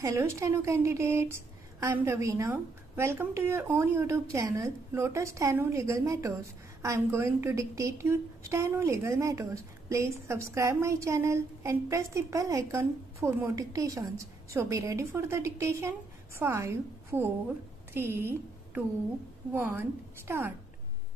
Hello Steno candidates, I am Ravina. Welcome to your own YouTube channel Lotus Steno Legal Matters. I am going to dictate you Steno Legal Matters. Please subscribe my channel and press the bell icon for more dictations. So be ready for the dictation. 5, 4, 3, 2, 1, start.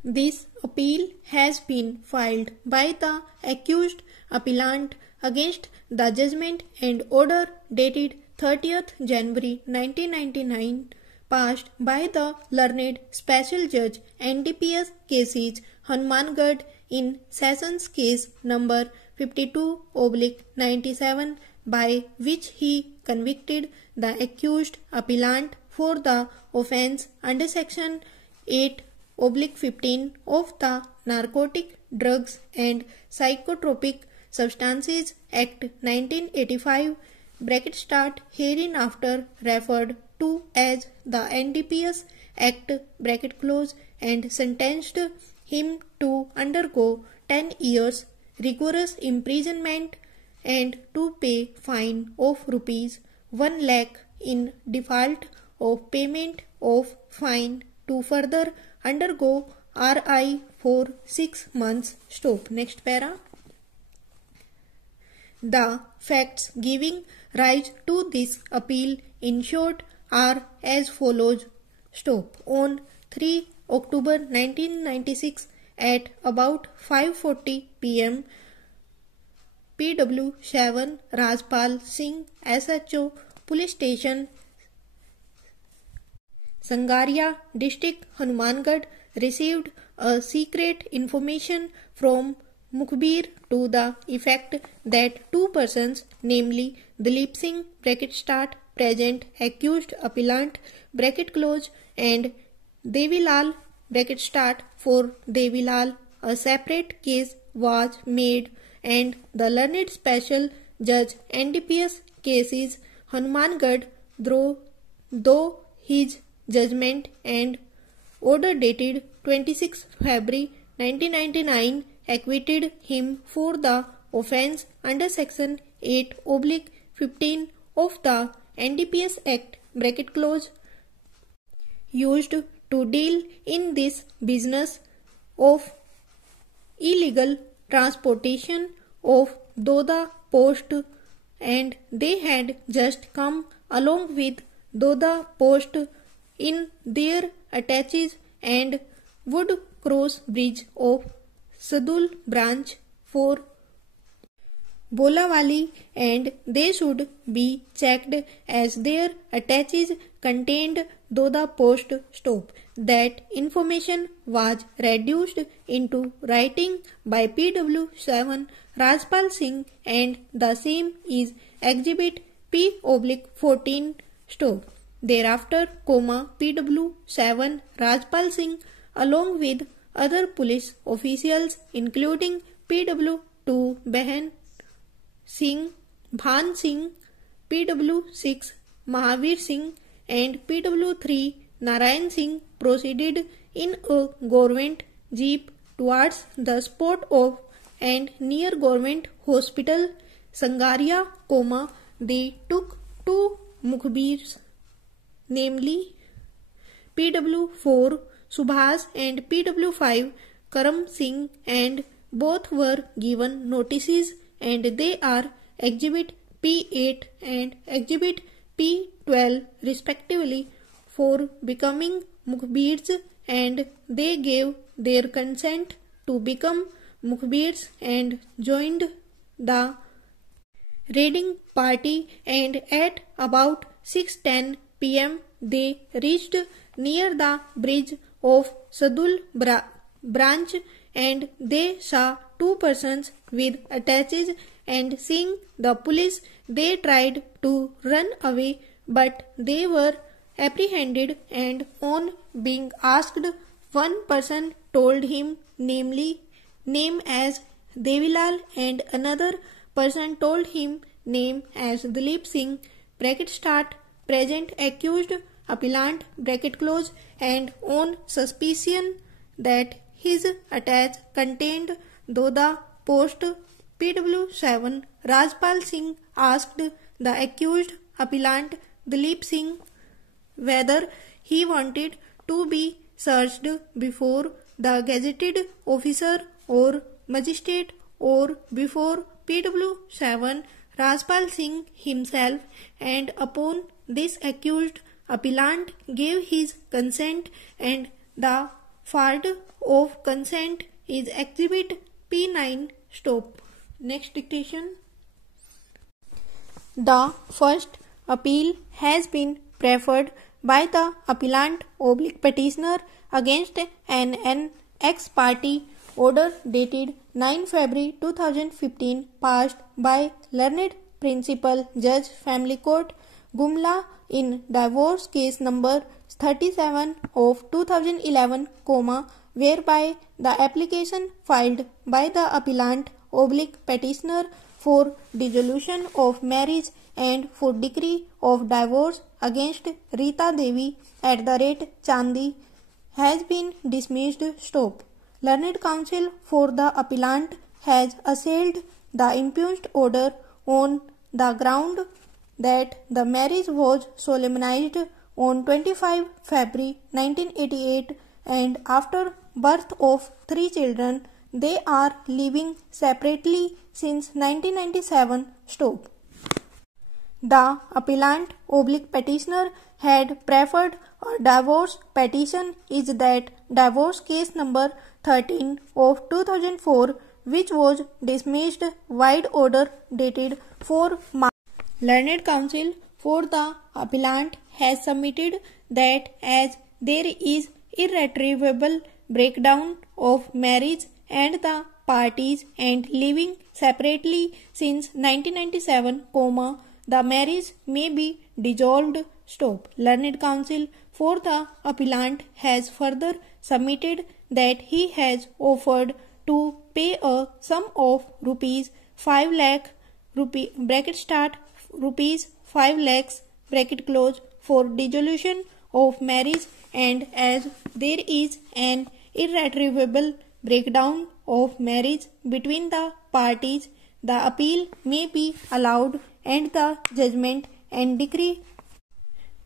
This appeal has been filed by the accused appellant against the judgment and order dated 30th January 1999 passed by the learned special judge NDPS cases Hanumangarh in Sessions case number 52/97 by which he convicted the accused appellant for the offence under section 8/15 of the Narcotic Drugs and Psychotropic Substances Act 1985 hereinafter referred to as the NDPS Act and sentenced him to undergo 10 years rigorous imprisonment and to pay fine of rupees 1 lakh in default of payment of fine to further undergo RI for 6 months. Stop. Next para. The facts giving rise to this appeal in short are as follows. Stop. On 3 October 1996 at about 5:40 p.m. PW7 Rajpal Singh SHO Police Station Sangaria District Hanumangarh received a secret information from Mukhbir to the effect that two persons, namely Dilip Singh present accused appellant and Devilal for Devilal, a separate case was made and the learned special judge NDPS cases Hanumangarh though his judgment and order dated 26 February 1999 acquitted him for the offence under section 8/15 of the NDPS Act used to deal in this business of illegal transportation of Doda Post, and they had just come along with Doda Post in their attaches and would cross bridge of Sadul branch for Bolawali, and they should be checked as their attaches contained Doda Post. Stop. That information was reduced into writing by PW7 Rajpal Singh and the same is Exhibit P/14. Stop. Thereafter, PW7 Rajpal Singh along with other police officials including PW2 Behan Singh, Bhan Singh, PW6 Mahavir Singh and PW3 Narayan Singh proceeded in a government jeep towards the spot of and near government hospital Sangaria, they took two Mukhbirs, namely PW4 Subhas and PW5 Karam Singh, and both were given notices and they are Exhibit P8 and Exhibit P12 respectively for becoming Mukhbirs, and they gave their consent to become Mukhbirs and joined the raiding party, and at about 6:10 p.m. they reached near the bridge of Sadul branch and they saw two persons with attaches, and seeing the police they tried to run away but they were apprehended, and on being asked, one person told him name as Devilal and another person told him name as Dilip Singh present accused appellant and on suspicion that his attach contained Doda Post, PW7 Rajpal Singh asked the accused appellant Dalip Singh whether he wanted to be searched before the gazetted officer or magistrate or before PW7 Rajpal Singh himself, and upon this accused appellant gave his consent, and the fact of consent is Exhibit P9. Stop. Next dictation. The first appeal has been preferred by the appellant / petitioner against an ex parte order dated 9 February 2015 passed by learned Principal Judge Family Court Gumla in divorce case number 37 of 2011, whereby the application filed by the appellant / petitioner for dissolution of marriage and for decree of divorce against Rita Devi @Chandi has been dismissed. Stop. Learned counsel for the appellant has assailed the impugned order on the ground that the marriage was solemnized on 25 February 1988 and after birth of 3 children, they are living separately since 1997. Stop. The appellant / petitioner had preferred a divorce petition is that divorce case number 13 of 2004, which was dismissed wide order dated 4 March. Learned counsel for the appellant has submitted that as there is irretrievable breakdown of marriage and the parties and living separately since 1997, the marriage may be dissolved. Stop. Learned counsel for the appellant has further submitted that he has offered to pay a sum of rupees 5 lakh rupees 5 lakhs for dissolution of marriage, and as there is an irretrievable breakdown of marriage between the parties, the appeal may be allowed and the judgment and decree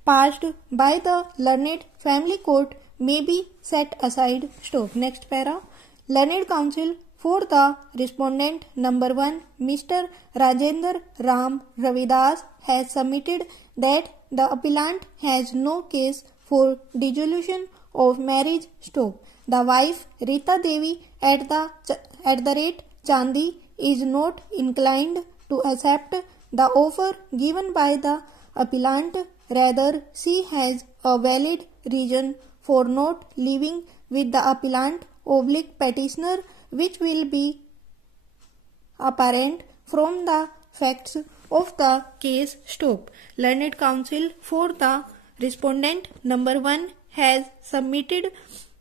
passed by the learned family court may be set aside. Stop. Next para. Learned counsel for the respondent number 1, Mr. Rajendra Ram Ravidas, has submitted that the appellant has no case for dissolution of marriage. Stop. The wife Rita Devi @Chandi is not inclined to accept the offer given by the appellant. Rather, she has a valid reason for not living with the appellant / petitioner, which will be apparent from the facts of the case. Stop. Learned counsel for the respondent number 1 has submitted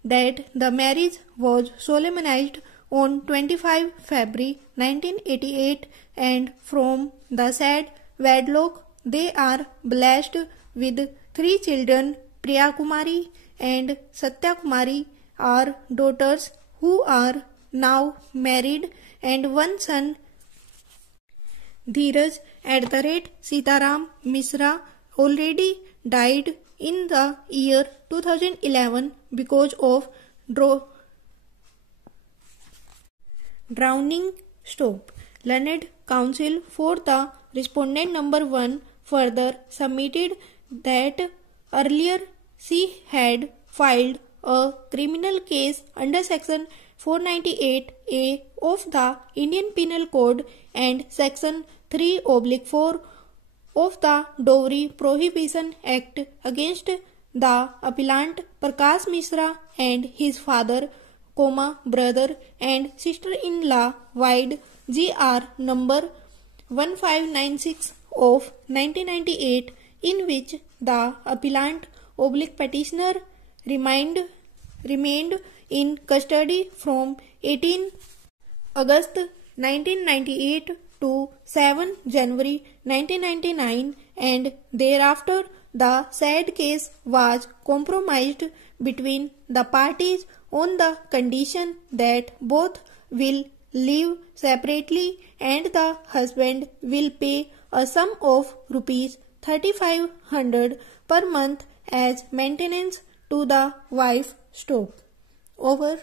that the marriage was solemnized on 25 February 1988 and from the said wedlock they are blessed with 3 children. Priya Kumari and Satya Kumari are daughters who are now married, and 1 son, Dheeraj @Sitaram Misra, already died in the year 2011 because of drowning. Stop. Learned counsel for the respondent number 1 further submitted that earlier she had filed a criminal case under section 498A of the Indian Penal Code and section 3/4 of the Dowry Prohibition Act against the appellant Prakash Misra and his father, brother and sister-in-law wide GR number 1596 of 1998, in which the appellant / petitioner remained in custody from 18 August 1998 to 7 January 1999, and thereafter the said case was compromised between the parties on the condition that both will live separately and the husband will pay a sum of rupees ₹3,500 per month as maintenance to the wife stove. Over